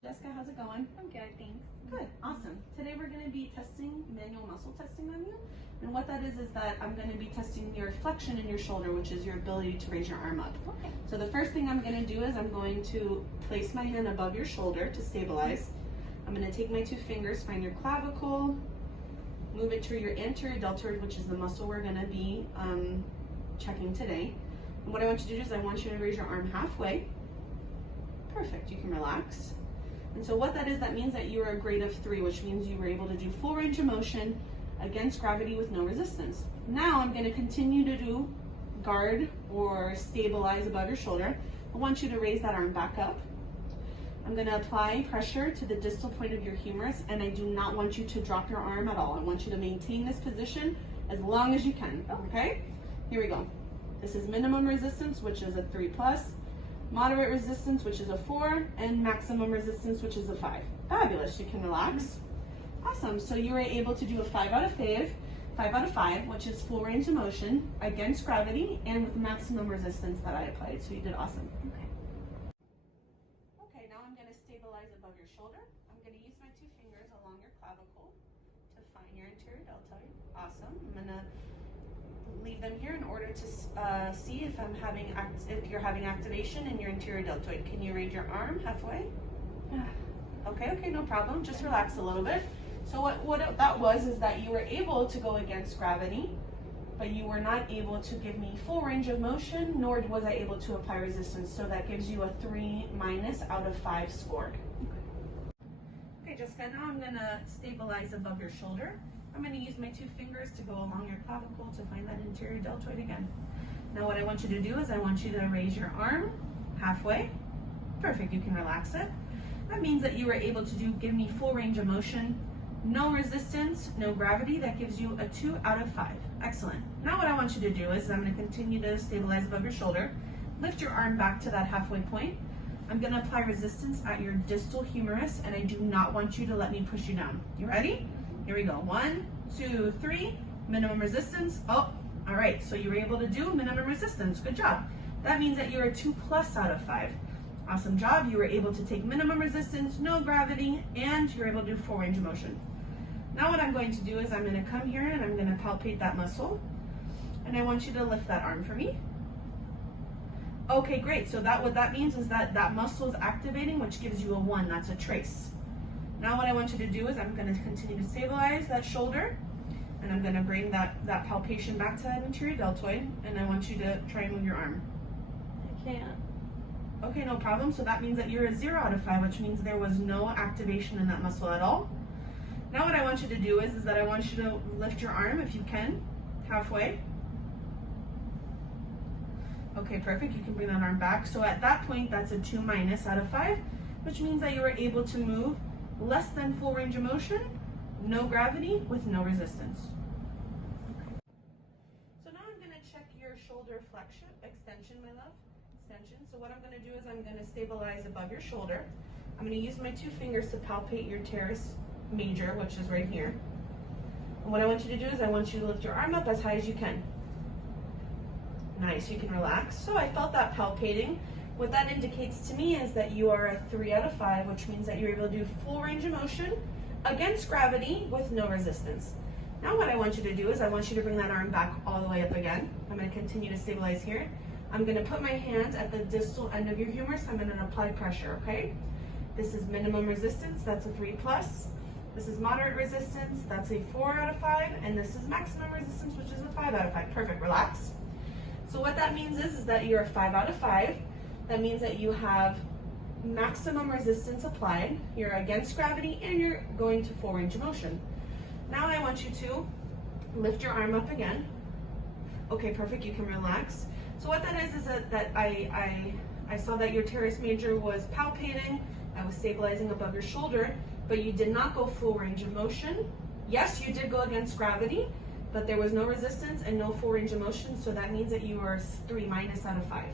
Jessica, how's it going? I'm good, thanks. Good, awesome. Today we're going to be testing manual muscle testing on you. And what that is that I'm going to be testing your flexion in your shoulder, which is your ability to raise your arm up. Okay. So the first thing I'm going to do is I'm going to place my hand above your shoulder to stabilize. I'm going to take my two fingers, find your clavicle, move it to your anterior deltoid, which is the muscle we're going to be checking today. And what I want you to do is I want you to raise your arm halfway. Perfect, you can relax. And so what that is, that means that you are a grade of 3, which means you were able to do full range of motion against gravity with no resistance. Now I'm going to continue to do guard or stabilize above your shoulder. I want you to raise that arm back up. I'm going to apply pressure to the distal point of your humerus, and I do not want you to drop your arm at all. I want you to maintain this position as long as you can, okay? Here we go. This is minimum resistance, which is a 3+. Moderate resistance, which is a 4, and maximum resistance, which is a 5. Fabulous, you can relax. Awesome, so you were able to do a 5 out of 5, which is full range of motion against gravity and with maximum resistance that I applied, so you did awesome. Okay, now I'm going to stabilize above your shoulder. I'm going to use my two fingers along your clavicle to find your anterior deltoid. Awesome, I'm going to leave them here in order to see if you're having activation in your anterior deltoid. Can you raise your arm halfway? Okay, no problem. Just relax a little bit. So what that was is that you were able to go against gravity, but you were not able to give me full range of motion, nor was I able to apply resistance. So that gives you a 3- out of 5 score. Okay, Jessica, now I'm gonna stabilize above your shoulder. I'm going to use my two fingers to go along your clavicle to find that anterior deltoid again. Now what I want you to do is I want you to raise your arm halfway. Perfect, you can relax it. That means that you were able to give me full range of motion, no resistance, no gravity. That gives you a 2 out of 5. Excellent. Now what I want you to do is I'm going to continue to stabilize above your shoulder. Lift your arm back to that halfway point. I'm going to apply resistance at your distal humerus, and I do not want you to let me push you down. You ready? Here we go. 1, 2, 3. Minimum resistance. Oh, all right. So you were able to do minimum resistance. Good job. That means that you're a 2+ out of 5. Awesome job. You were able to take minimum resistance, no gravity, and you're able to do full range of motion. Now what I'm going to do is I'm going to come here and I'm going to palpate that muscle. And I want you to lift that arm for me. Okay, great. So what that means is that that muscle is activating, which gives you a 1. That's a trace. Now what I want you to do is I'm going to continue to stabilize that shoulder, and I'm going to bring that palpation back to that anterior deltoid, and I want you to try and move your arm. I can't. Okay, no problem. So that means that you're a 0 out of 5, which means there was no activation in that muscle at all. Now what I want you to do is that I want you to lift your arm, if you can, halfway. Okay, perfect. You can bring that arm back. So at that point, that's a 2- out of 5, which means that you were able to move less than full range of motion, no gravity, with no resistance. Okay. So now I'm going to check your shoulder flexion, extension, my love, extension. So what I'm going to do is I'm going to stabilize above your shoulder. I'm going to use my two fingers to palpate your teres major, which is right here. And what I want you to do is I want you to lift your arm up as high as you can. Nice, you can relax. So I felt that palpating. What that indicates to me is that you are a 3 out of 5, which means that you're able to do full range of motion against gravity with no resistance. Now what I want you to do is I want you to bring that arm back all the way up again. I'm going to continue to stabilize here. I'm going to put my hand at the distal end of your humerus. I'm going to apply pressure, okay? This is minimum resistance, that's a 3+. This is moderate resistance, that's a 4 out of 5. And this is maximum resistance, which is a 5 out of 5. Perfect, relax. So what that means is that you're a 5 out of 5. That means that you have maximum resistance applied, you're against gravity, and you're going to full range of motion. Now I want you to lift your arm up again. Okay, perfect, you can relax. So what that is that I saw that your teres major was palpating, I was stabilizing above your shoulder, but you did not go full range of motion. Yes, you did go against gravity, but there was no resistance and no full range of motion, so that means that you are 3- out of 5.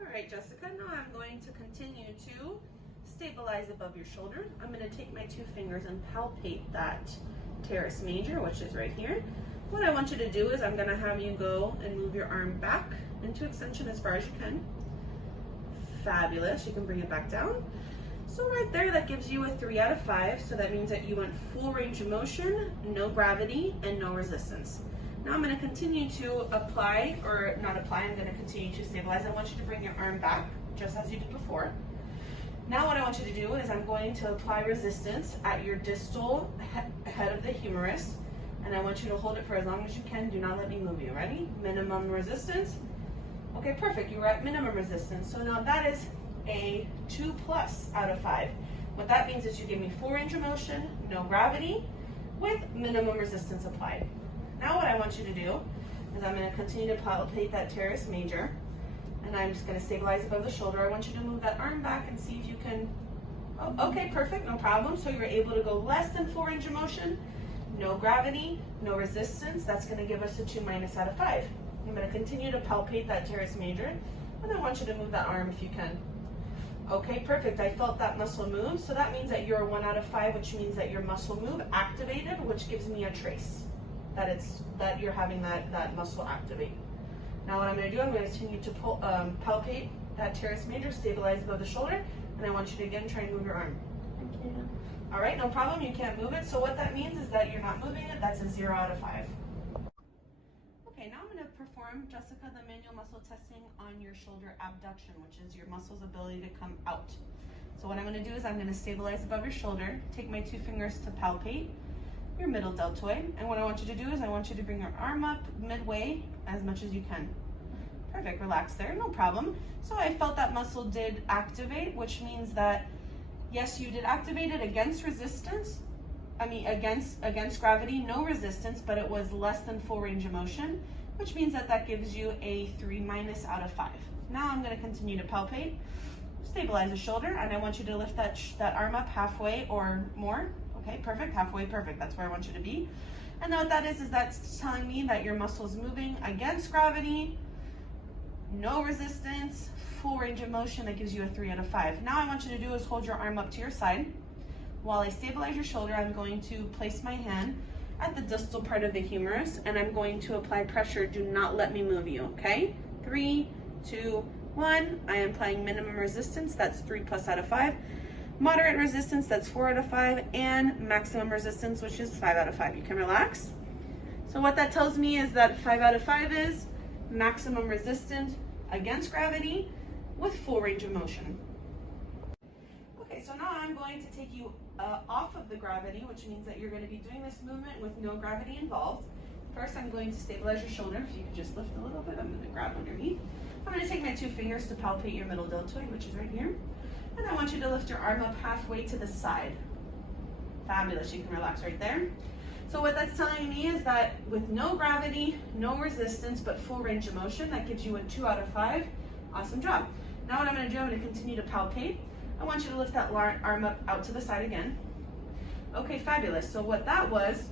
All right, Jessica, now I'm going to continue to stabilize above your shoulder. I'm going to take my two fingers and palpate that teres major, which is right here. What I want you to do is I'm going to have you go and move your arm back into extension as far as you can. Fabulous. You can bring it back down. So right there, that gives you a 3 out of 5. So that means that you went full range of motion, no gravity, and no resistance. Now I'm going to continue to apply, or not apply, I'm going to continue to stabilize. I want you to bring your arm back, just as you did before. Now what I want you to do is I'm going to apply resistance at your distal head of the humerus, and I want you to hold it for as long as you can. Do not let me move you. Ready? Minimum resistance. Okay, perfect. You were at minimum resistance. So now that is a 2+ out of 5. What that means is you gave me full range of motion, no gravity, with minimum resistance applied. Now what I want you to do is I'm going to continue to palpate that teres major, and I'm just going to stabilize above the shoulder. I want you to move that arm back and see if you can, oh, okay, perfect, no problem. So you're able to go less than full range of motion, no gravity, no resistance. That's going to give us a 2- out of 5. I'm going to continue to palpate that teres major, and I want you to move that arm if you can. Okay, perfect. I felt that muscle move, so that means that you're a 1 out of 5, which means that your muscle move activated, which gives me a trace that you're having that muscle activate. Now what I'm going to do, I'm going to continue to palpate that teres major, stabilize above the shoulder, and I want you to again try and move your arm. I can't. All right, no problem. You can't move it. So what that means is that you're not moving it. That's a 0 out of 5. Okay, now I'm going to perform, Jessica, the manual muscle testing on your shoulder abduction, which is your muscle's ability to come out. So what I'm going to do is I'm going to stabilize above your shoulder, take my 2 fingers to palpate your middle deltoid, and what I want you to do is I want you to bring your arm up midway as much as you can. Perfect, relax there, no problem. So I felt that muscle did activate, which means that yes, you did activate it against resistance, against gravity, no resistance, but it was less than full range of motion, which means that that gives you a 3- out of 5. Now I'm going to continue to palpate, stabilize the shoulder, and I want you to lift that arm up halfway or more. Okay, perfect, halfway, perfect. That's where I want you to be. And what that is that's telling me that your muscle is moving against gravity, no resistance, full range of motion. That gives you a 3 out of 5. Now I want you to do is hold your arm up to your side. While I stabilize your shoulder, I'm going to place my hand at the distal part of the humerus, and I'm going to apply pressure. Do not let me move you, okay? 3, 2, 1. I am applying minimum resistance. That's 3+ out of 5. Moderate resistance, that's 4 out of 5, and maximum resistance, which is 5 out of 5. You can relax. So what that tells me is that 5 out of 5 is maximum resistance against gravity with full range of motion. Okay, so now I'm going to take you off of the gravity, which means that you're going to be doing this movement with no gravity involved. First, I'm going to stabilize your shoulder. If you could just lift a little bit, I'm going to grab underneath. I'm going to take my 2 fingers to palpate your middle deltoid, which is right here. And I want you to lift your arm up halfway to the side. Fabulous, you can relax right there. So what that's telling me is that with no gravity, no resistance, but full range of motion, that gives you a 2 out of 5. Awesome job. Now what I'm going to do, I'm going to continue to palpate. I want you to lift that arm up out to the side again. Okay, fabulous. So what that was,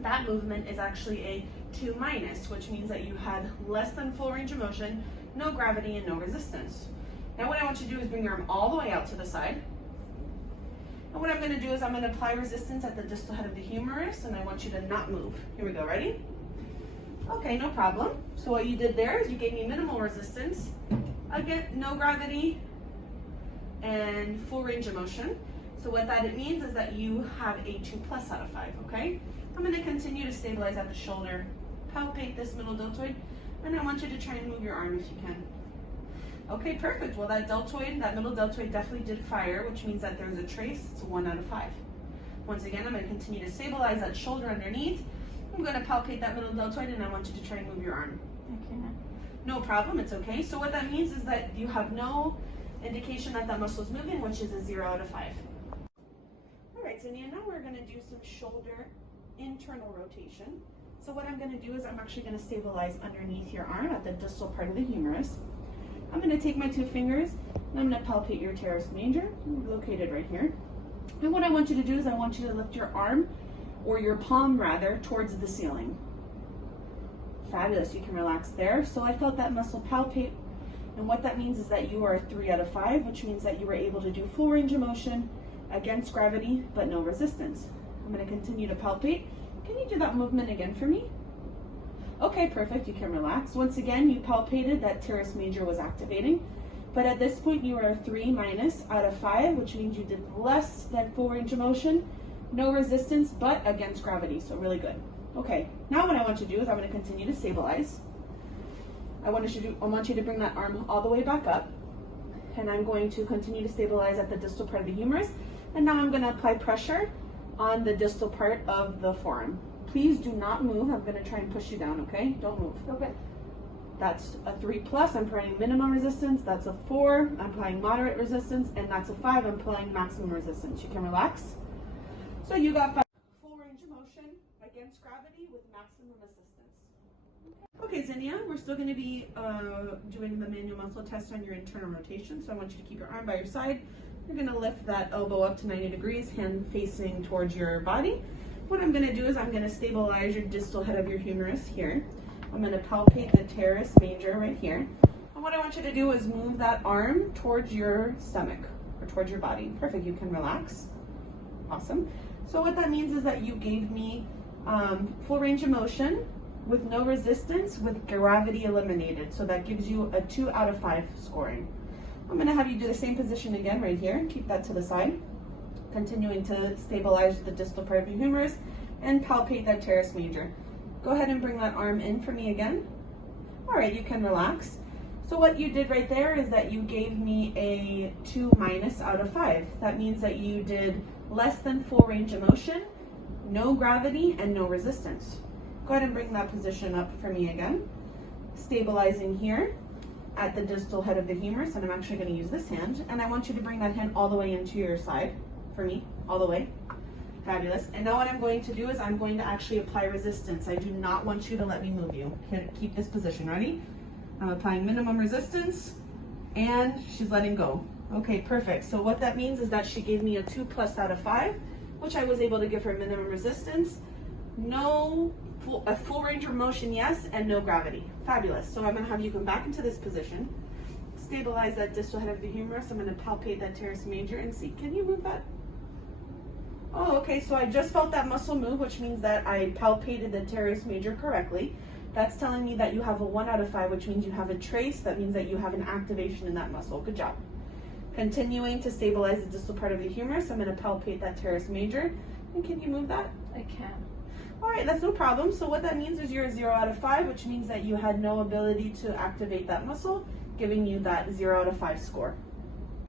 that movement is actually a 2-, which means that you had less than full range of motion, no gravity, and no resistance. Now what I want you to do is bring your arm all the way out to the side. And what I'm going to do is I'm going to apply resistance at the distal head of the humerus, and I want you to not move. Here we go, ready? Okay, no problem. So what you did there is you gave me minimal resistance, again, no gravity, and full range of motion. So what that means is that you have a 2+ out of 5, okay? I'm going to continue to stabilize at the shoulder, palpate this middle deltoid, and I want you to try and move your arm if you can. Okay, perfect. Well, that middle deltoid definitely did fire, which means that there's a trace. It's a 1 out of 5. Once again, I'm going to continue to stabilize that shoulder underneath. I'm going to palpate that middle deltoid, and I want you to try and move your arm. I can't. No problem, it's okay. So what that means is that you have no indication that that muscle is moving, which is a 0 out of 5. All right, so now we're going to do some shoulder internal rotation. So what I'm going to do is I'm actually going to stabilize underneath your arm at the distal part of the humerus. I'm going to take my 2 fingers and I'm going to palpate your teres major, located right here. And what I want you to do is I want you to lift your arm, or your palm rather, towards the ceiling. Fabulous, you can relax there. So I felt that muscle palpate, and what that means is that you are a 3 out of 5, which means that you were able to do full range of motion against gravity, but no resistance. I'm going to continue to palpate. Can you do that movement again for me? Okay, perfect, you can relax. Once again, you palpated that teres major was activating. But at this point, you are a 3 minus out of 5, which means you did less than full range of motion, no resistance, but against gravity, so really good. Okay, now what I want you to do is I'm going to continue to stabilize. I want you to bring that arm all the way back up, and I'm going to continue to stabilize at the distal part of the humerus, and now I'm going to apply pressure on the distal part of the forearm. Please do not move. I'm going to try and push you down, okay? Don't move. Okay. That's a 3+, I'm applying minimum resistance. That's a 4, I'm applying moderate resistance. And that's a 5, I'm applying maximum resistance. You can relax. So you got 5. Full range of motion against gravity with maximum resistance. Okay, Zinnia, we're still going to be doing the manual muscle test on your internal rotation. So I want you to keep your arm by your side. You're going to lift that elbow up to 90 degrees, hand facing towards your body. What I'm going to do is I'm going to stabilize your distal head of your humerus here. I'm going to palpate the teres major right here. And what I want you to do is move that arm towards your stomach or towards your body. Perfect, you can relax. Awesome. So what that means is that you gave me full range of motion with no resistance with gravity eliminated. So that gives you a 2 out of 5 scoring. I'm going to have you do the same position again right here. Keep that to the side. Continuing to stabilize the distal part of your humerus and palpate that teres major. Go ahead and bring that arm in for me again. All right, you can relax. So what you did right there is that you gave me a 2 minus out of 5. That means that you did less than full range of motion, no gravity, and no resistance. Go ahead and bring that position up for me again. Stabilizing here at the distal head of the humerus, and I'm actually going to use this hand, and I want you to bring that hand all the way into your side for me, all the way. Fabulous. And now what I'm going to do is I'm going to actually apply resistance. I do not want you to let me move you. Keep this position. Ready? I'm applying minimum resistance, and she's letting go. Okay, perfect. So what that means is that she gave me a 2+ out of 5, which I was able to give her minimum resistance, a full range of motion, yes, and no gravity. Fabulous. So I'm going to have you come back into this position, stabilize that distal head of the humerus. I'm going to palpate that teres major and see. Can you move that? Oh, okay, so I just felt that muscle move, which means that I palpated the teres major correctly. That's telling me that you have a 1 out of 5, which means you have a trace. That means that you have an activation in that muscle. Good job. Continuing to stabilize the distal part of the humerus, I'm going to palpate that teres major. And can you move that? I can. All right, that's no problem. So what that means is you're a 0 out of 5, which means that you had no ability to activate that muscle, giving you that 0 out of 5 score.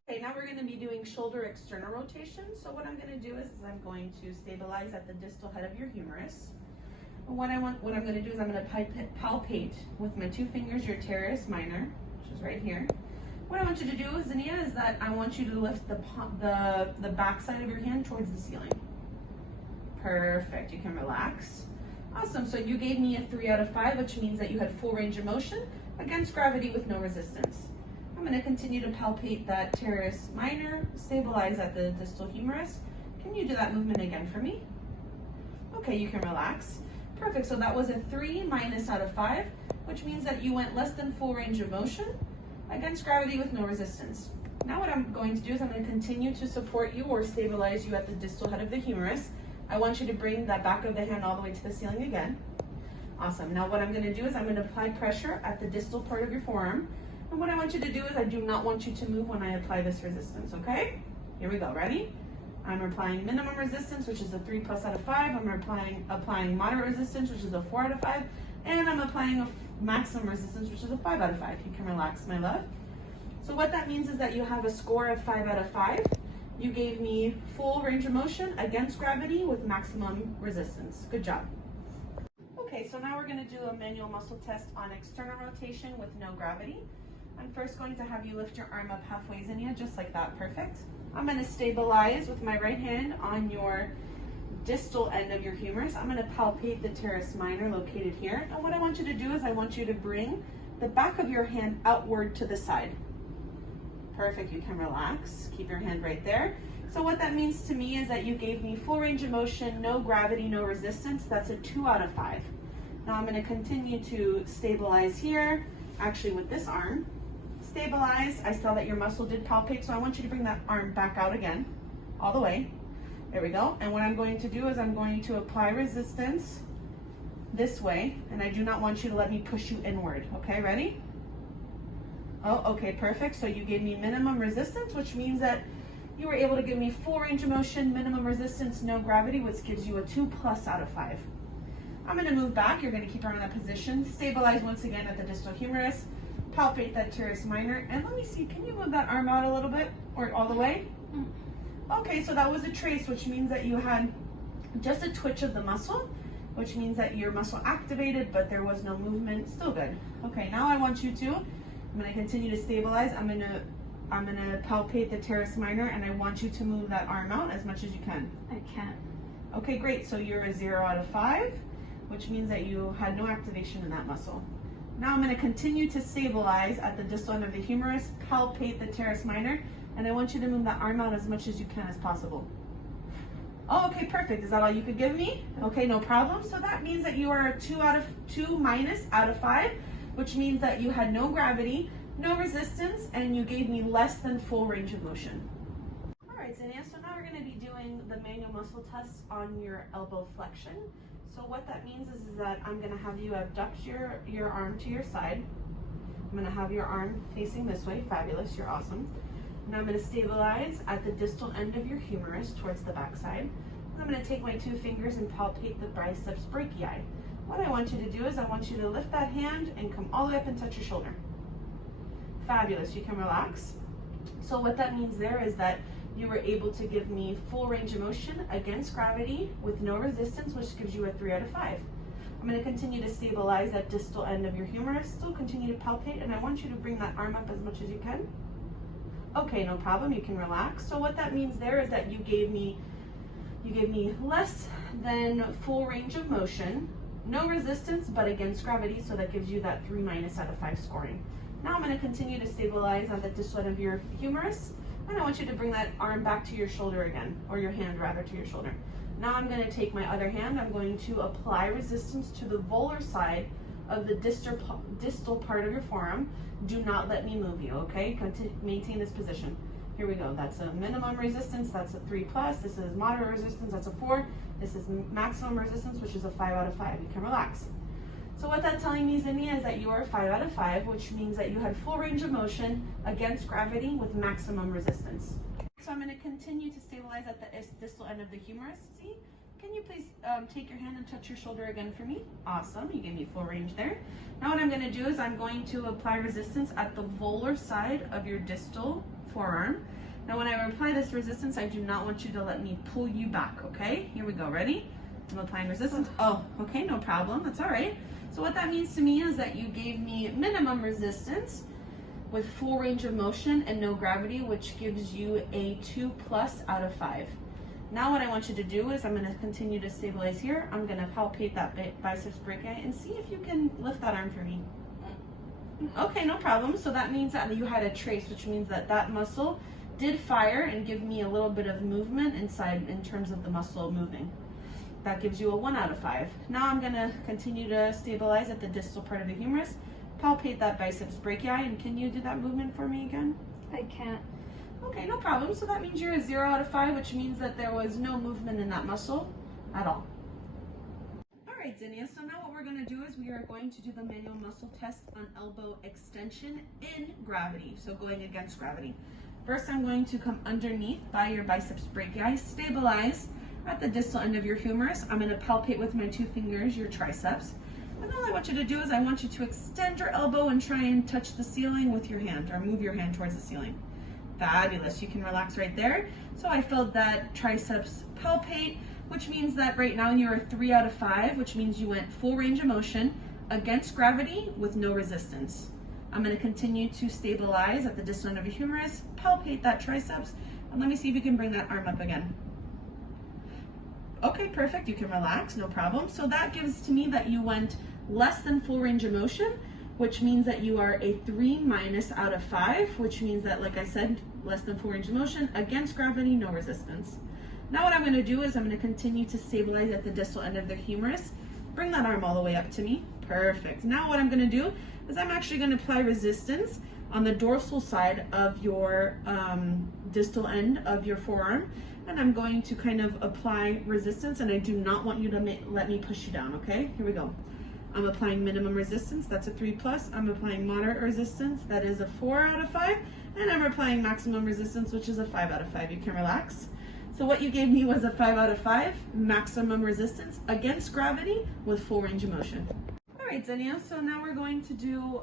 Okay, now we're going to be doing shoulder external rotation. So what I'm going to do is I'm going to stabilize at the distal head of your humerus. And what I'm going to do is I'm going to palpate with my 2 fingers your teres minor, which is right here. What I want you to do, Zinnia, is that I want you to lift the back side of your hand towards the ceiling. Perfect, you can relax. Awesome, so you gave me a 3 out of 5, which means that you had full range of motion against gravity with no resistance. I'm going to continue to palpate that teres minor, stabilize at the distal humerus. Can you do that movement again for me? Okay, you can relax. Perfect, so that was a 3 minus out of 5, which means that you went less than full range of motion against gravity with no resistance. Now what I'm going to do is I'm going to continue to support you or stabilize you at the distal head of the humerus. I want you to bring that back of the hand all the way to the ceiling again. Awesome. Now what I'm going to do is I'm going to apply pressure at the distal part of your forearm. And what I want you to do is I do not want you to move when I apply this resistance, okay? Here we go. Ready? I'm applying minimum resistance, which is a 3+ out of 5. I'm applying moderate resistance, which is a 4 out of 5. And I'm applying a maximum resistance, which is a 5 out of 5. You can relax, my love. So what that means is that you have a score of 5 out of 5. You gave me full range of motion against gravity with maximum resistance. Good job. Okay, so now we're going to do a manual muscle test on external rotation with no gravity. I'm first going to have you lift your arm up halfway, Zinnia, just like that. Perfect. I'm going to stabilize with my right hand on your distal end of your humerus. I'm going to palpate the teres minor located here. And what I want you to do is I want you to bring the back of your hand outward to the side. Perfect, you can relax. Keep your hand right there. So what that means to me is that you gave me full range of motion, no gravity, no resistance. That's a 2 out of 5. Now I'm going to continue to stabilize here, actually with this arm. Stabilize. I saw that your muscle did palpate, so I want you to bring that arm back out again, all the way. There we go. And what I'm going to do is I'm going to apply resistance this way, and I do not want you to let me push you inward. Okay, ready? Oh, okay, perfect. So you gave me minimum resistance, which means that you were able to give me full range of motion, minimum resistance, no gravity, which gives you a 2+ out of 5. I'm going to move back. You're going to keep her in that position. Stabilize once again at the distal humerus. Palpate that teres minor. And let me see, can you move that arm out a little bit or all the way? Okay, so that was a trace, which means that you had just a twitch of the muscle, which means that your muscle activated, but there was no movement. Still good. Okay, now I want you to, I'm going to continue to stabilize. I'm going to palpate the teres minor, and I want you to move that arm out as much as you can. I can't. Okay, great. So you're a 0 out of 5, which means that you had no activation in that muscle. Now I'm going to continue to stabilize at the distal end of the humerus, palpate the teres minor, and I want you to move that arm out as much as you can as possible. Oh, okay, perfect. Is that all you could give me? Okay, no problem. So that means that you are a 2 minus out of 5, which means that you had no gravity, no resistance, and you gave me less than full range of motion. All right, Zinnia, so now we're going to be doing the manual muscle test on your elbow flexion. So what that means is that I'm going to have you abduct your arm to your side. I'm going to have your arm facing this way. Fabulous, you're awesome. Now I'm going to stabilize at the distal end of your humerus towards the back side. I'm going to take my 2 fingers and palpate the biceps brachii. What I want you to do is I want you to lift that hand and come all the way up and touch your shoulder. Fabulous, you can relax. So what that means there is that you were able to give me full range of motion against gravity with no resistance, which gives you a 3 out of 5. I'm going to continue to stabilize that distal end of your humerus, still continue to palpate, and I want you to bring that arm up as much as you can. Okay, no problem, you can relax. So what that means there is that you gave me less than full range of motion, no resistance, but against gravity, so that gives you that 3- out of 5 scoring. Now I'm going to continue to stabilize on the distal end of your humerus, and I want you to bring that arm back to your shoulder again, or your hand rather to your shoulder. Now I'm going to take my other hand, I'm going to apply resistance to the volar side of the distal part of your forearm. Do not let me move you, okay? Maintain this position. Here we go. That's a minimum resistance, that's a 3+. This is moderate resistance, that's a 4. This is maximum resistance, which is a 5 out of 5. You can relax. So what that's telling me, Zinnia, is that you are a 5 out of 5, which means that you had full range of motion against gravity with maximum resistance. So I'm going to continue to stabilize at the distal end of the humerus. See? Can you please take your hand and touch your shoulder again for me? Awesome, you gave me full range there. Now what I'm going to do is I'm going to apply resistance at the volar side of your distal forearm. Now when I apply this resistance, I do not want you to let me pull you back, okay? Here we go, ready? I'm applying resistance. Oh, okay, no problem, that's all right. So what that means to me is that you gave me minimum resistance with full range of motion and no gravity, which gives you a 2+ out of 5. Now what I want you to do is I'm going to continue to stabilize here. I'm going to palpate that biceps brachii and see if you can lift that arm for me. Okay, no problem. So that means that you had a trace, which means that that muscle did fire and give me a little bit of movement inside in terms of the muscle moving. That gives you a 1 out of 5. Now I'm going to continue to stabilize at the distal part of the humerus, palpate that biceps brachii, and can you do that movement for me again? I can't. Okay, no problem. So that means you're a 0 out of 5, which means that there was no movement in that muscle at all. All right, Zinnia, so now what we're going to do is we are going to do the manual muscle test on elbow extension in gravity, so going against gravity. First, I'm going to come underneath by your biceps brachii, stabilize at the distal end of your humerus. I'm going to palpate with my 2 fingers your triceps. And all I want you to do is I want you to extend your elbow and try and touch the ceiling with your hand, or move your hand towards the ceiling. Fabulous, you can relax right there. So I filled that triceps palpate, which means that right now you're a 3 out of 5, which means you went full range of motion against gravity with no resistance. I'm going to continue to stabilize at the distal end of your humerus, palpate that triceps, and let me see if you can bring that arm up again. Okay, perfect, you can relax, no problem. So that gives to me that you went less than full range of motion, which means that you are a 3- out of 5, which means that, like I said, less than full range of motion, against gravity, no resistance. Now what I'm going to do is I'm going to continue to stabilize at the distal end of the humerus. Bring that arm all the way up to me. Perfect. Now what I'm going to do is I'm actually going to apply resistance on the dorsal side of your distal end of your forearm, and I'm going to kind of apply resistance, and I do not want you to let me push you down, okay? Here we go. I'm applying minimum resistance, that's a 3+. I'm applying moderate resistance, that is a 4 out of 5. And I'm applying maximum resistance, which is a 5 out of 5. You can relax. So what you gave me was a 5 out of 5, maximum resistance against gravity with full range of motion. All right, Xenia, so now we're going to do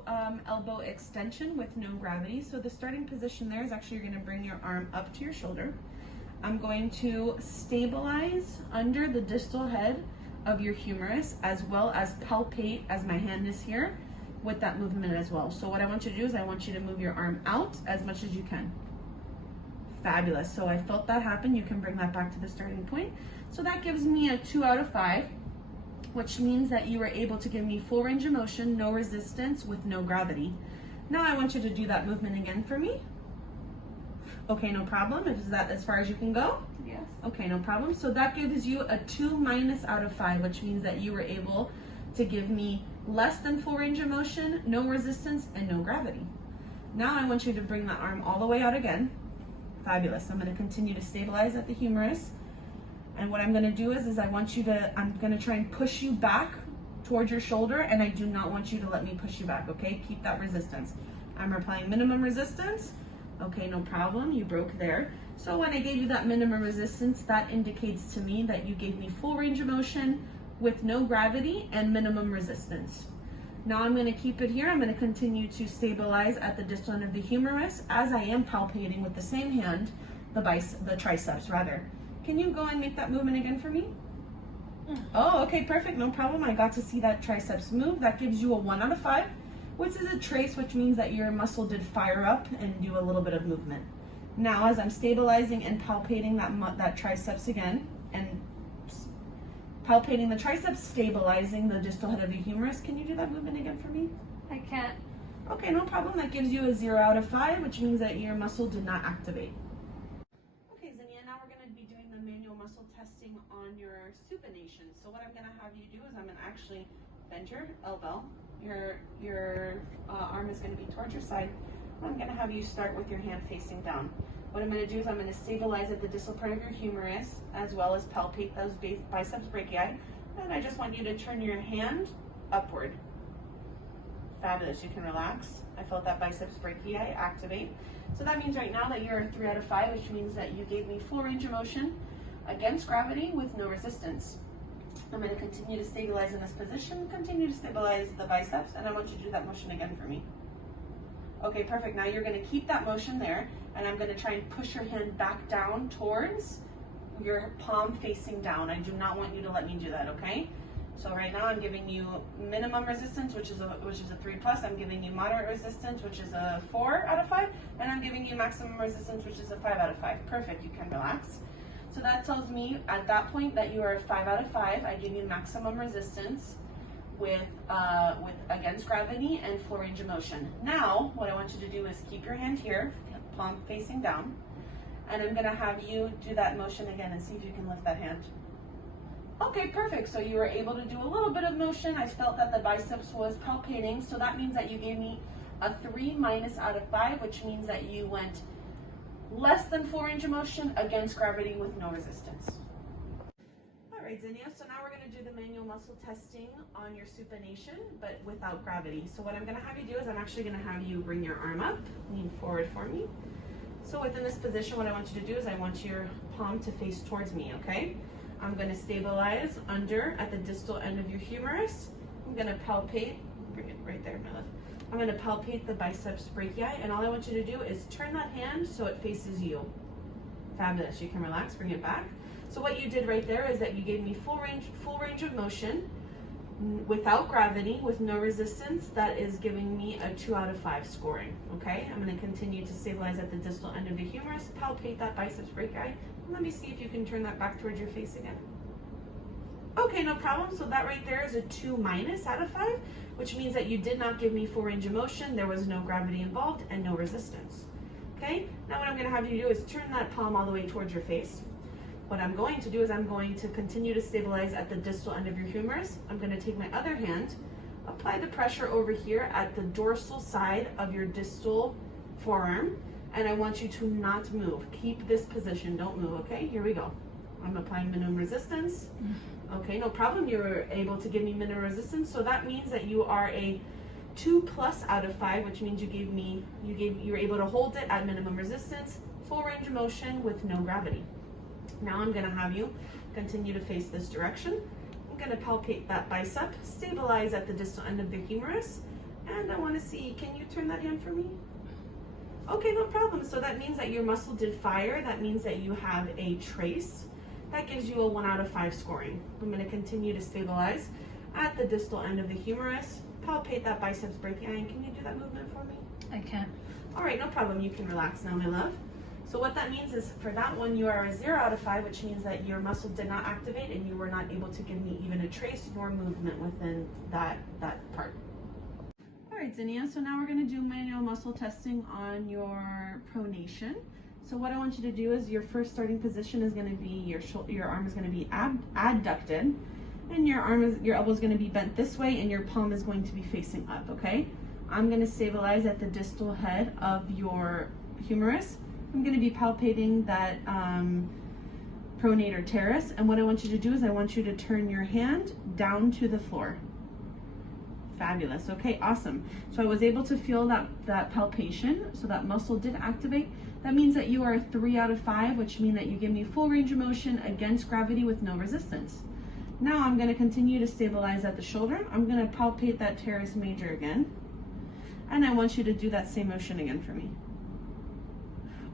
elbow extension with no gravity. So the starting position there is actually you're gonna bring your arm up to your shoulder. I'm going to stabilize under the distal head of your humerus as well as palpate as my hand is here with that movement as well. So what I want you to do is I want you to move your arm out as much as you can. Fabulous. So I felt that happen. You can bring that back to the starting point. So that gives me a 2 out of 5, which means that you were able to give me full range of motion, no resistance with no gravity. Now I want you to do that movement again for me. Okay, no problem. Is that as far as you can go? Yes. Okay, no problem. So that gives you a 2- out of 5, which means that you were able to give me less than full range of motion, no resistance, and no gravity. Now I want you to bring that arm all the way out again. Fabulous. I'm going to continue to stabilize at the humerus. And what I'm going to do is I'm going to try and push you back towards your shoulder, and I do not want you to let me push you back, okay? Keep that resistance. I'm applying minimum resistance. Okay, no problem. You broke there. So when I gave you that minimum resistance, that indicates to me that you gave me full range of motion with no gravity and minimum resistance. Now I'm going to keep it here. I'm going to continue to stabilize at the distal end of the humerus as I am palpating with the same hand the triceps rather. Can you go and make that movement again for me? Oh, okay, perfect, no problem. I got to see that triceps move. That gives you a 1 out of 5, which is a trace, which means that your muscle did fire up and do a little bit of movement. Now, as I'm stabilizing and palpating that triceps again, and palpating the triceps, stabilizing the distal head of the humerus, can you do that movement again for me? I can't. Okay, no problem. That gives you a 0 out of 5, which means that your muscle did not activate. Okay, Xenia, now we're going to be doing the manual muscle testing on your supination. So what I'm going to have you do is I'm going to actually bend your elbow. Your arm is going to be towards your side. I'm going to have you start with your hand facing down. What I'm going to do is I'm going to stabilize at the distal part of your humerus as well as palpate those biceps brachii. And I just want you to turn your hand upward. Fabulous. You can relax. I felt that biceps brachii activate. So that means right now that you're a 3 out of 5, which means that you gave me full range of motion against gravity with no resistance. I'm going to continue to stabilize in this position, continue to stabilize the biceps, and I want you to do that motion again for me. Okay, perfect. Now you're going to keep that motion there, and I'm going to try and push your hand back down towards your palm facing down. I do not want you to let me do that, okay? So right now I'm giving you minimum resistance, which is a 3+. I'm giving you moderate resistance, which is a 4 out of 5, and I'm giving you maximum resistance, which is a 5 out of 5. Perfect. You can relax. So that tells me at that point that you are a 5 out of 5. I give you maximum resistance with against gravity and full range of motion. Now, what I want you to do is keep your hand here, palm facing down, and I'm going to have you do that motion again and see if you can lift that hand. Okay, perfect. So you were able to do a little bit of motion. I felt that the biceps was palpating, so that means that you gave me a 3- out of 5, which means that you went less than full range of motion against gravity with no resistance. All right, Xenia, so now we're going to do the manual muscle testing on your supination, but without gravity. So what I'm going to have you do is I'm actually going to have you bring your arm up, lean forward for me. So within this position, what I want you to do is I want your palm to face towards me, okay? I'm going to stabilize under at the distal end of your humerus. I'm going to palpate, bring it right there, my left. I'm going to palpate the biceps brachii, and all I want you to do is turn that hand so it faces you. Fabulous. You can relax, bring it back. So what you did right there is that you gave me full range of motion without gravity, with no resistance. That is giving me a 2 out of 5 scoring. Okay, I'm going to continue to stabilize at the distal end of the humerus, palpate that biceps brachii, and let me see if you can turn that back towards your face again. Okay, no problem. So that right there is a 2- out of 5, which means that you did not give me full range of motion. There was no gravity involved and no resistance. Okay, now what I'm going to have you do is turn that palm all the way towards your face. What I'm going to do is I'm going to continue to stabilize at the distal end of your humerus. I'm going to take my other hand, apply the pressure over here at the dorsal side of your distal forearm, and I want you to not move. Keep this position, don't move, okay? Here we go. I'm applying minimum resistance. Okay, no problem. You're able to give me minimum resistance. So that means that you are a 2+ out of 5, which means you were able to hold it at minimum resistance, full range of motion with no gravity. Now I'm gonna have you continue to face this direction. I'm gonna palpate that bicep, stabilize at the distal end of the humerus, and I wanna see, can you turn that hand for me? Okay, no problem. So that means that your muscle did fire. That means that you have a trace. That gives you a 1 out of 5 scoring. I'm gonna continue to stabilize at the distal end of the humerus, palpate that biceps brachii. Can you do that movement for me? I can't. All right, no problem. You can relax now, my love. So what that means is for that one, you are a 0 out of 5, which means that your muscle did not activate and you were not able to give me even a trace nor movement within that part. All right, Zinnia, so now we're gonna do manual muscle testing on your pronation. So what I want you to do is your first starting position is gonna be your arm is gonna be adducted, and your elbow is gonna be bent this way and your palm is going to be facing up, okay? I'm gonna stabilize at the distal head of your humerus. I'm going to be palpating that pronator teres, and what I want you to do is I want you to turn your hand down to the floor. Fabulous. Okay, awesome. So I was able to feel that palpation, so that muscle did activate. That means that you are a 3 out of 5, which means that you give me full range of motion against gravity with no resistance. Now I'm going to continue to stabilize at the shoulder. I'm going to palpate that teres major again, and I want you to do that same motion again for me.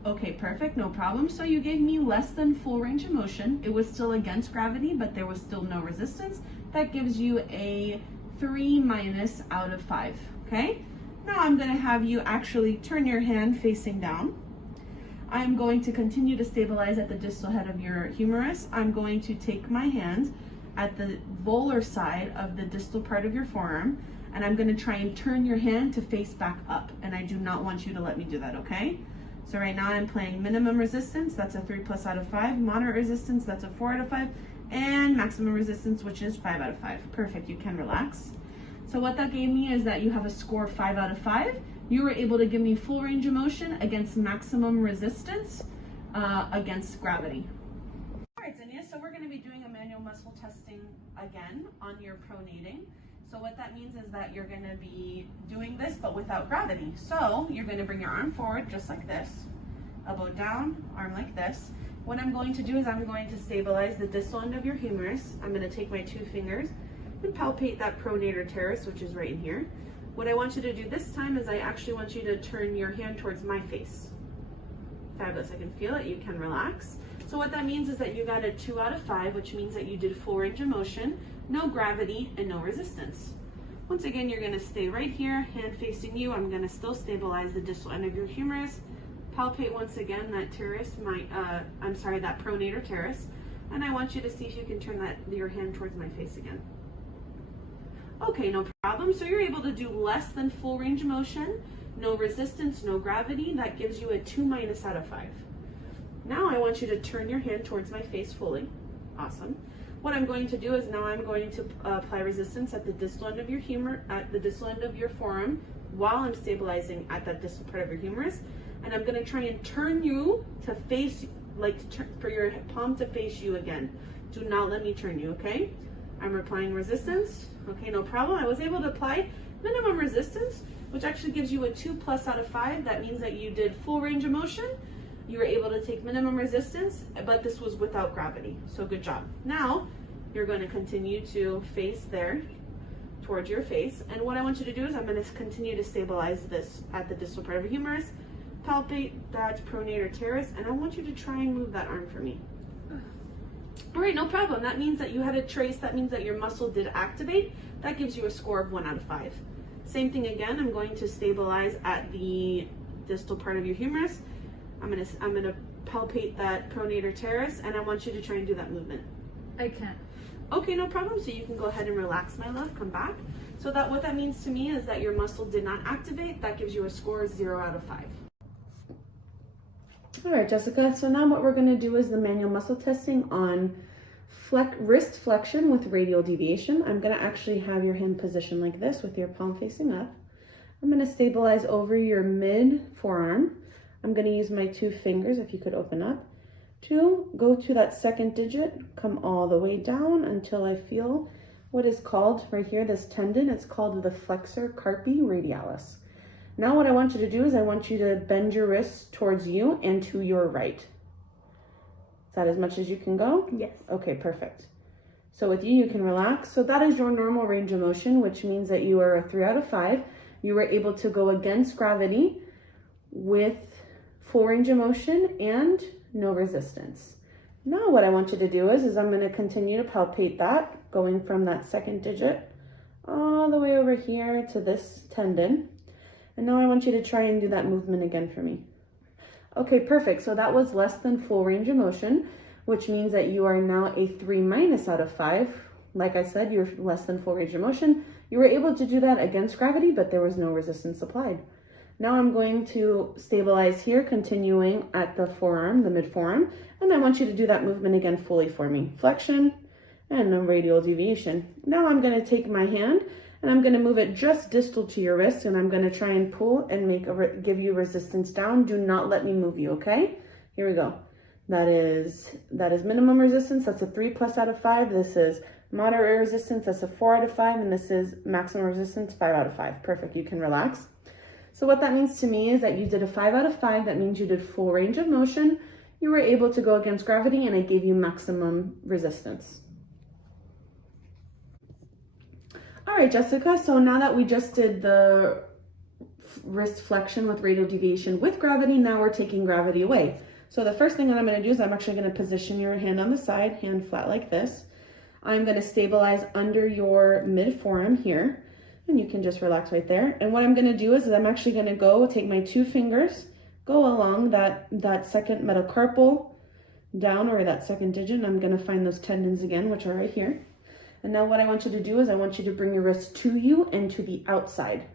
Okay, perfect, no problem. So you gave me less than full range of motion. It was still against gravity, but there was still no resistance. That gives you a 3- out of 5, okay? Now I'm gonna have you actually turn your hand facing down. I'm going to continue to stabilize at the distal head of your humerus. I'm going to take my hand at the volar side of the distal part of your forearm, and I'm gonna try and turn your hand to face back up, and I do not want you to let me do that, okay? So right now I'm playing minimum resistance, that's a 3+ out of 5, moderate resistance, that's a 4 out of 5, and maximum resistance, which is 5 out of 5. Perfect, you can relax. So what that gave me is that you have a score of 5 out of 5. You were able to give me full range of motion against maximum resistance against gravity. All right, Zinnia, so we're gonna be doing a manual muscle testing again on your pronating. So what that means is that you're gonna be doing this, but without gravity. So you're gonna bring your arm forward just like this, elbow down, arm like this. What I'm going to do is I'm going to stabilize the distal end of your humerus. I'm gonna take my 2 fingers and palpate that pronator teres, which is right in here. What I want you to do this time is I actually want you to turn your hand towards my face. Fabulous, I can feel it, you can relax. So what that means is that you got a 2 out of 5, which means that you did full range of motion, no gravity, and no resistance. Once again, you're gonna stay right here, hand facing you. I'm gonna still stabilize the distal end of your humerus, palpate once again that teres, that pronator teres, and I want you to see if you can turn your hand towards my face again. Okay, no problem. So you're able to do less than full range of motion, no resistance, no gravity. That gives you a 2- out of 5. Now I want you to turn your hand towards my face fully. Awesome. What I'm going to do is now I'm going to apply resistance at the distal end of your distal end of your forearm while I'm stabilizing at that distal part of your humerus, and I'm going to try and turn you to face, for your palm to face you again. Do not let me turn you, okay? I'm applying resistance. Okay, no problem. I was able to apply minimum resistance, which actually gives you a 2+ out of 5. That means that you did full range of motion. You were able to take minimum resistance, but this was without gravity. So good job. Now you're going to continue to face there towards your face. And what I want you to do is I'm going to continue to stabilize this at the distal part of your humerus, palpate that pronator teres, and I want you to try and move that arm for me. All right, no problem. That means that you had a trace. That means that your muscle did activate. That gives you a score of 1 out of 5. Same thing again. I'm going to stabilize at the distal part of your humerus. I'm gonna palpate that pronator teres, and I want you to try and do that movement. I can't. Okay, no problem. So you can go ahead and relax, my love. Come back. So what that means to me is that your muscle did not activate. That gives you a score of 0 out of 5. All right, Jessica. So now what we're gonna do is the manual muscle testing on wrist flexion with radial deviation. I'm gonna actually have your hand positioned like this with your palm facing up. I'm gonna stabilize over your mid forearm. I'm going to use my 2 fingers, if you could open up. to go to that second digit, come all the way down until I feel what is called right here, this tendon. It's called the flexor carpi radialis. Now what I want you to do is I want you to bend your wrists towards you and to your right. Is that as much as you can go? Yes. Okay, perfect. So with you can relax. So that is your normal range of motion, which means that you are a 3 out of 5. You were able to go against gravity with full range of motion and no resistance. Now what I want you to do is I'm going to continue to palpate that, going from that second digit all the way over here to this tendon. And now I want you to try and do that movement again for me. Okay, perfect. So that was less than full range of motion, which means that you are now a 3 minus out of 5. Like I said, you're less than full range of motion. You were able to do that against gravity, but there was no resistance applied. Now I'm going to stabilize here, continuing at the forearm, the mid forearm, and I want you to do that movement again fully for me. Flexion and no radial deviation. Now I'm going to take my hand and I'm going to move it just distal to your wrist, and I'm going to try and pull and give you resistance down. Do not let me move you, okay? Here we go. That is minimum resistance. That's a 3 plus out of 5. This is moderate resistance. That's a 4 out of 5. And this is maximum resistance, 5 out of 5. Perfect. You can relax. So what that means to me is that you did a 5 out of 5. That means you did full range of motion. You were able to go against gravity, and I gave you maximum resistance. All right, Jessica. So now that we just did the wrist flexion with radial deviation with gravity, now we're taking gravity away. So the first thing that I'm going to do is I'm actually going to position your hand on the side, hand flat like this. I'm going to stabilize under your mid forearm here, and you can just relax right there. And what I'm going to do is I'm actually going to take my 2 fingers, go along that second metacarpal down, or that second digit, and I'm going to find those tendons again, which are right here. And now what I want you to do is I want you to bring your wrist to you and to the outside.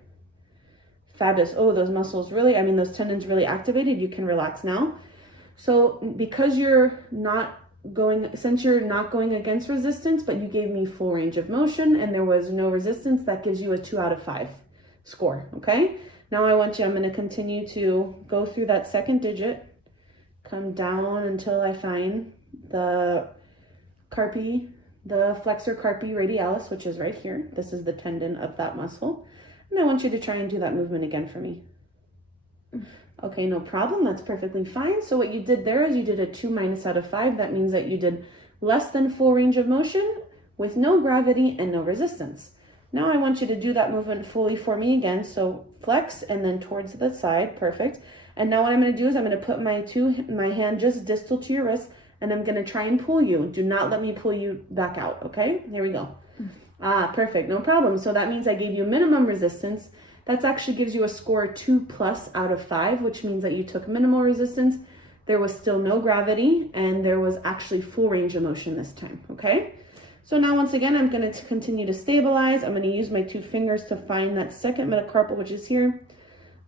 Fabulous. Oh, those muscles really, those tendons really activated. You can relax now. So because you're not going against resistance, but you gave me full range of motion and there was no resistance, that gives you a 2 out of 5 score, okay? Now I'm going to continue to go through that second digit, come down until I find the flexor carpi radialis, which is right here. This is the tendon of that muscle. And I want you to try and do that movement again for me. Okay, no problem. That's perfectly fine. So what you did there is you did a 2 minus out of 5. That means that you did less than full range of motion with no gravity and no resistance. Now I want you to do that movement fully for me again. So flex and then towards the side. Perfect. And now what I'm going to do is I'm going to put my hand just distal to your wrist, and I'm going to try and pull you. Do not let me pull you back out. Okay, here we go. Perfect. No problem. So that means I gave you minimum resistance. That actually gives you a score 2 plus out of 5, which means that you took minimal resistance. There was still no gravity, and there was actually full range of motion this time, okay? So now once again, I'm going to continue to stabilize. I'm going to use my 2 fingers to find that second metacarpal, which is here.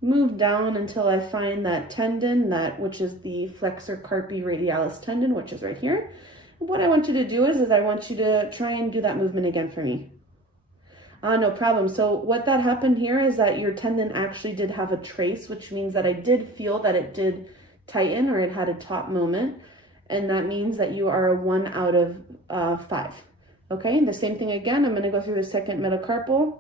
Move down until I find that tendon, which is the flexor carpi radialis tendon, which is right here. And what I want you to do is I want you to try and do that movement again for me. No problem. So what that happened here is that your tendon actually did have a trace, which means that I did feel that it did tighten, or it had a top moment. And that means that you are a 1 out of 5. Okay, the same thing again. I'm going to go through the second metacarpal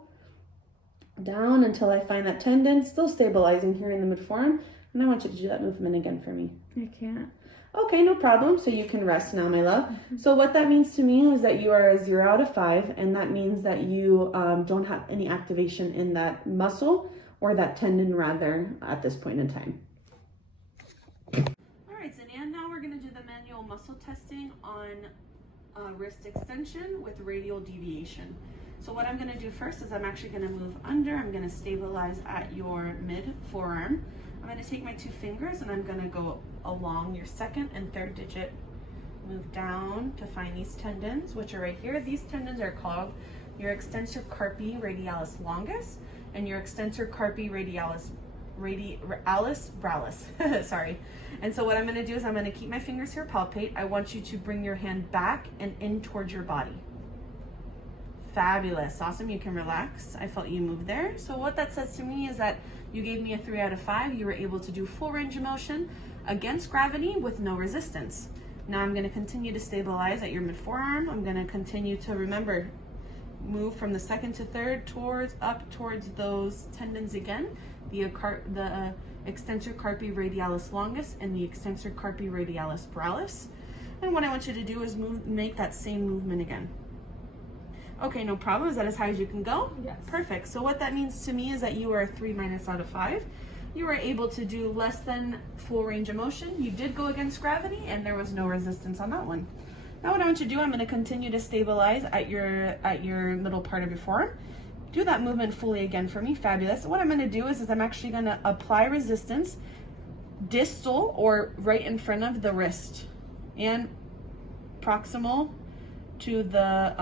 down until I find that tendon, still stabilizing here in the mid forearm. And I want you to do that movement again for me. I can't. Okay, no problem. So you can rest now, my love. So what that means to me is that you are a 0 out of 5, and that means that you don't have any activation in that muscle, or that tendon rather, at this point in time. All right, Zinnia, now we're going to do the manual muscle testing on wrist extension with radial deviation. So what I'm going to do first is I'm actually going to move under. I'm going to stabilize at your mid forearm. I'm going to take my 2 fingers and I'm going to go along your second and third digit, move down to find these tendons, which are right here. These tendons are called your extensor carpi radialis longus and your extensor carpi radialis brachialis. Sorry. And so what I'm going to do is I'm going to keep my fingers here, palpate. I want you to bring your hand back and in towards your body. Fabulous. Awesome. You can relax. I felt you move there. So what that says to me is that you gave me a 3 out of 5. You were able to do full range of motion. against gravity with no resistance. Now I'm going to continue to stabilize at your mid forearm. I'm going to continue to, remember, move from the second to third up towards those tendons again, the extensor carpi radialis longus and the extensor carpi radialis brachialis. And what I want you to do is make that same movement again. Okay, no problem. Is that as high as you can go? Yes. Perfect. So what that means to me is that you are a 3- out of 5. You were able to do less than full range of motion. You did go against gravity and there was no resistance on that one. Now what I want you to do, I'm going to continue to stabilize at your middle part of your forearm. Do that movement fully again for me. Fabulous. What I'm going to do is I'm actually going to apply resistance distal or right in front of the wrist and proximal to the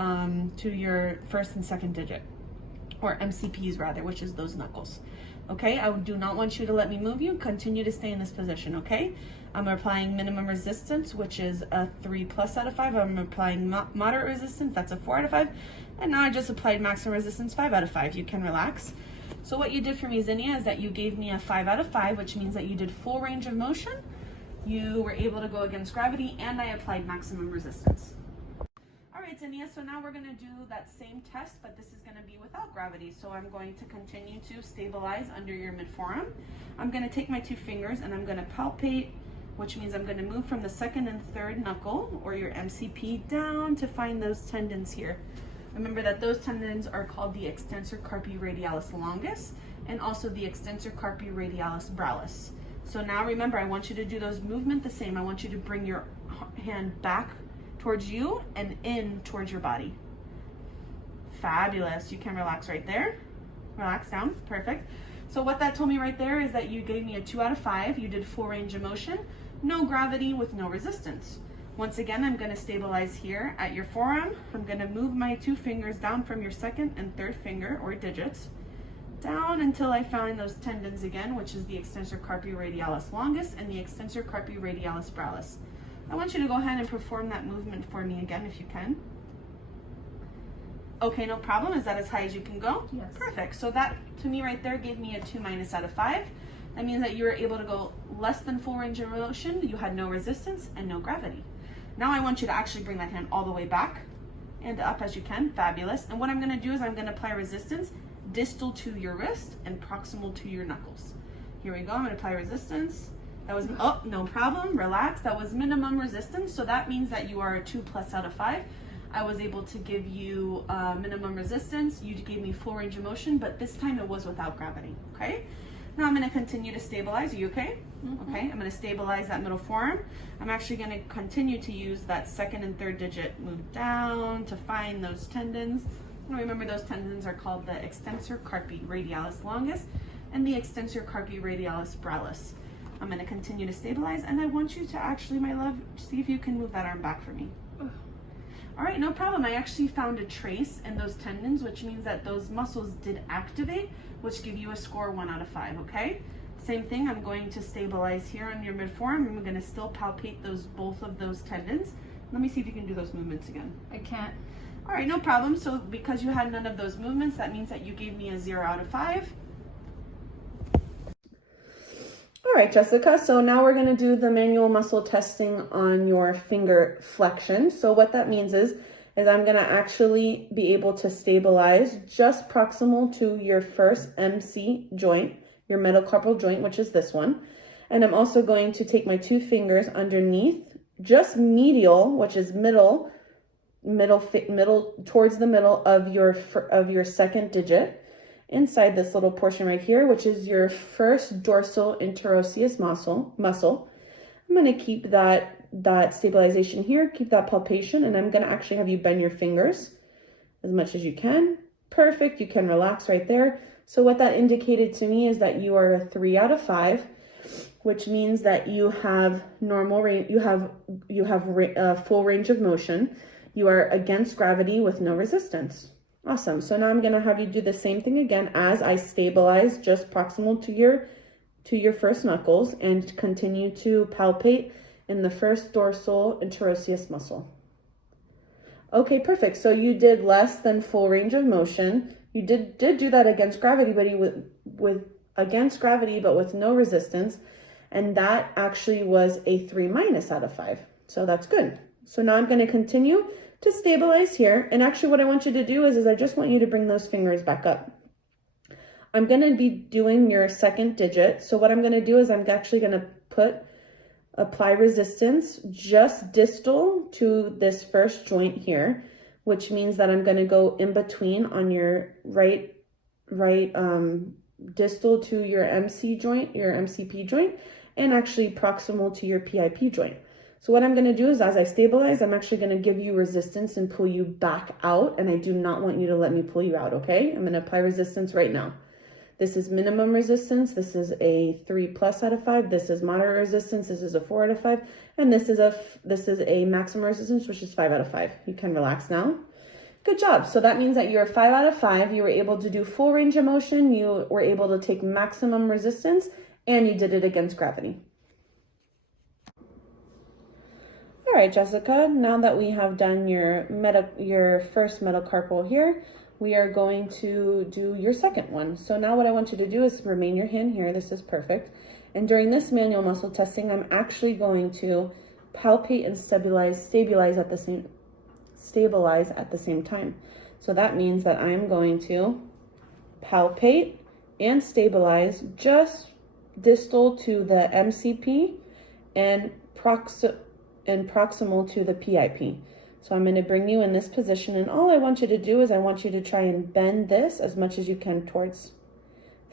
to your first and second digit, or MCPs rather, which is those knuckles. Okay, I do not want you to let me move you. Continue to stay in this position, okay? I'm applying minimum resistance, which is a 3+ out of 5. I'm applying moderate resistance, that's a 4 out of 5. And now I just applied maximum resistance, 5 out of 5. You can relax. So what you did for me, Zinnia, is that you gave me a 5 out of 5, which means that you did full range of motion. You were able to go against gravity, and I applied maximum resistance. All right, Zinnia, so now we're going to do that same test, but this is going to be without gravity. So I'm going to continue to stabilize under your mid-forearm. I'm going to take my 2 fingers and I'm going to palpate, which means I'm going to move from the second and third knuckle, or your MCP, down to find those tendons here. Remember that those tendons are called the extensor carpi radialis longus and also the extensor carpi radialis brachialis. So now remember, I want you to do those movement the same. I want you to bring your hand back towards you and in towards your body. Fabulous. You can relax right there. Relax down. Perfect. So what that told me right there is that you gave me a 2 out of 5. You did full range of motion, no gravity with no resistance. Once again, I'm going to stabilize here at your forearm. I'm going to move my 2 fingers down from your second and third finger, or digits, down until I find those tendons again, which is the extensor carpi radialis longus and the extensor carpi radialis brachialis. I want you to go ahead and perform that movement for me again if you can. Okay, no problem. Is that as high as you can go? Yes. Perfect. So that, to me right there, gave me a 2- out of 5. That means that you were able to go less than full range of motion. You had no resistance and no gravity. Now I want you to actually bring that hand all the way back and up as you can. Fabulous. And what I'm going to do is I'm going to apply resistance distal to your wrist and proximal to your knuckles. Here we go. I'm going to apply resistance. That was, oh, no problem. Relax. That was minimum resistance. So that means that you are a 2+ out of 5. I was able to give you minimum resistance. You gave me full range of motion, but this time it was without gravity. Okay. Now I'm going to continue to stabilize. Are you okay? Mm-hmm. Okay. I'm going to stabilize that middle forearm. I'm actually going to continue to use that second and third digit. Move down to find those tendons. And remember, those tendons are called the extensor carpi radialis longus and the extensor carpi radialis brachialis. I'm going to continue to stabilize, and I want you to actually, my love, see if you can move that arm back for me. All right, no problem. I actually found a trace in those tendons, which means that those muscles did activate, which give you a score 1 out of 5, okay? Same thing, I'm going to stabilize here on your mid-forearm. I'm going to still palpate both of those tendons. Let me see if you can do those movements again. I can't. All right, no problem. So because you had none of those movements, that means that you gave me a 0 out of 5. All right, Jessica, so now we're going to do the manual muscle testing on your finger flexion. So what that means is I'm going to actually be able to stabilize just proximal to your first MC joint, your metacarpal joint, which is this one. And I'm also going to take my 2 fingers underneath, just medial, which is middle towards the middle of your second digit, inside this little portion right here, which is your first dorsal interosseous muscle. I'm going to keep that stabilization here, keep that palpation, and I'm going to actually have you bend your fingers as much as you can. Perfect. You can relax right there. So what that indicated to me is that you are a 3 out of 5, which means that you have normal range, you have full range of motion. You are against gravity with no resistance. Awesome. So now I'm going to have you do the same thing again as I stabilize just proximal to your first knuckles and continue to palpate in the first dorsal interosseous muscle. Okay, perfect. So you did less than full range of motion. You did do that against gravity, but with against gravity, but with no resistance. And that actually was a 3 minus out of 5. So that's good. So now I'm going to continue to stabilize here. And actually what I want you to do is I just want you to bring those fingers back up. I'm going to be doing your second digit. So what I'm going to do is I'm actually going to apply resistance just distal to this first joint here, which means that I'm going to go in between on your right distal to your MC joint, your MCP joint, and actually proximal to your PIP joint. So what I'm going to do is as I stabilize, I'm actually going to give you resistance and pull you back out, and I do not want you to let me pull you out, okay? I'm going to apply resistance right now. This is minimum resistance. This is a 3+ out of 5. This is moderate resistance. This is a 4 out of 5. And this is a maximum resistance, which is 5 out of 5. You can relax now. Good job. So that means that you're 5 out of 5. You were able to do full range of motion. You were able to take maximum resistance, and you did it against gravity. All right, Jessica, now that we have done your first metacarpal here, we are going to do your second one. So now what I want you to do is remain your hand here. This is perfect. And during this manual muscle testing, I'm actually going to palpate and stabilize at the same time. So that means that I'm going to palpate and stabilize just distal to the MCP and proximal to the PIP. So I'm going to bring you in this position, and all I want you to do is I want you to try and bend this as much as you can towards.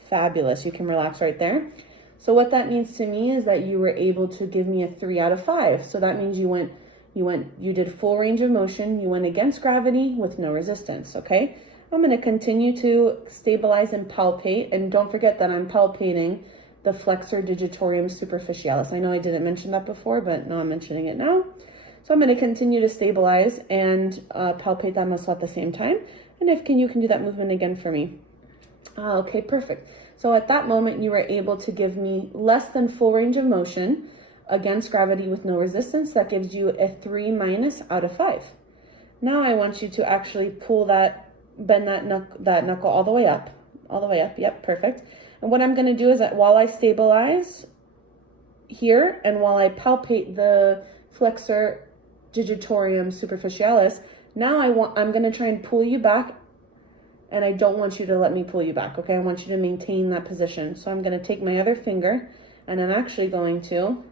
Fabulous. You can relax right there. So what that means to me is that you were able to give me a 3 out of 5. So that means you did full range of motion. You went against gravity with no resistance. Okay. I'm going to continue to stabilize and palpate, and don't forget that I'm palpating the flexor digitorum superficialis. I know I didn't mention that before, but no, I'm mentioning it now. So I'm going to continue to stabilize and palpate that muscle at the same time. And you can do that movement again for me. Okay, perfect. So at that moment, you were able to give me less than full range of motion against gravity with no resistance. That gives you a 3 minus out of 5. Now I want you to actually bend that knuckle all the way up. Yep, perfect. And what I'm going to do is that while I stabilize here and while I palpate the flexor digitorum superficialis, now I'm going to try and pull you back, and I don't want you to let me pull you back, okay? I want you to maintain that position. So I'm going to take my other finger, and I'm actually going to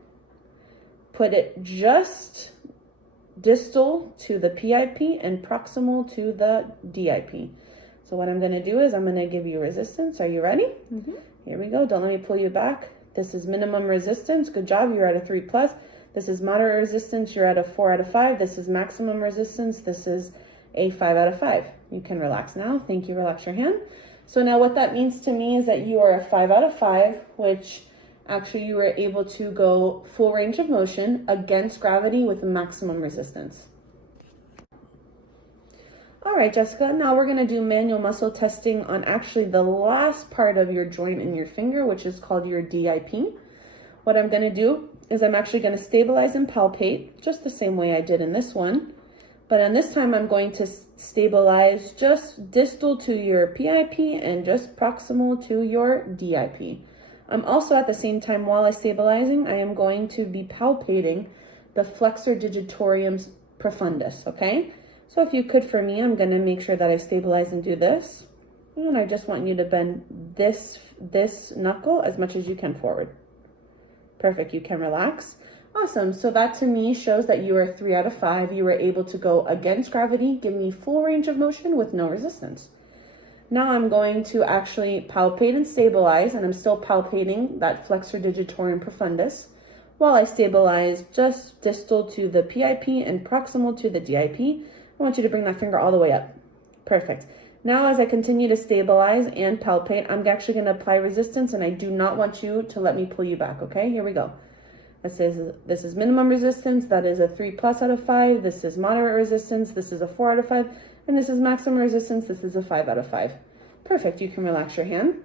put it just distal to the PIP and proximal to the DIP. So what I'm going to do is I'm going to give you resistance. Are you ready? Mm-hmm. Here we go. Don't let me pull you back. This is minimum resistance. Good job. You're at a 3+. This is moderate resistance. You're at a 4 out of 5. This is maximum resistance. This is a 5 out of 5. You can relax now. Thank you. Relax your hand. So now what that means to me is that you are a 5 out of 5, which actually you were able to go full range of motion against gravity with maximum resistance. All right, Jessica, now we're going to do manual muscle testing on actually the last part of your joint in your finger, which is called your DIP. What I'm going to do is I'm actually going to stabilize and palpate just the same way I did in this one. But on this time, I'm going to stabilize just distal to your PIP and just proximal to your DIP. I'm also at the same time, while I'm stabilizing, I am going to be palpating the flexor digitorum profundus, okay? So if you could for me, I'm going to make sure that I stabilize and do this. And I just want you to bend this knuckle as much as you can forward. Perfect. You can relax. Awesome. So that to me shows that you are 3 out of 5. You were able to go against gravity, give me full range of motion with no resistance. Now I'm going to actually palpate and stabilize, and I'm still palpating that flexor digitorum profundus while I stabilize just distal to the PIP and proximal to the DIP. I want you to bring that finger all the way up. Perfect. Now as I continue to stabilize and palpate, I'm actually going to apply resistance, and I do not want you to let me pull you back, okay? Here we go. This is minimum resistance. That is a 3+ out of 5. This is moderate resistance. This is a 4 out of 5. And this is maximum resistance. This is a 5 out of 5. Perfect. You can relax your hand.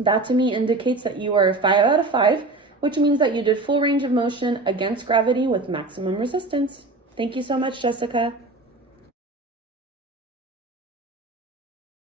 That to me indicates that you are a 5 out of 5, which means that you did full range of motion against gravity with maximum resistance. Thank you so much, Jessica.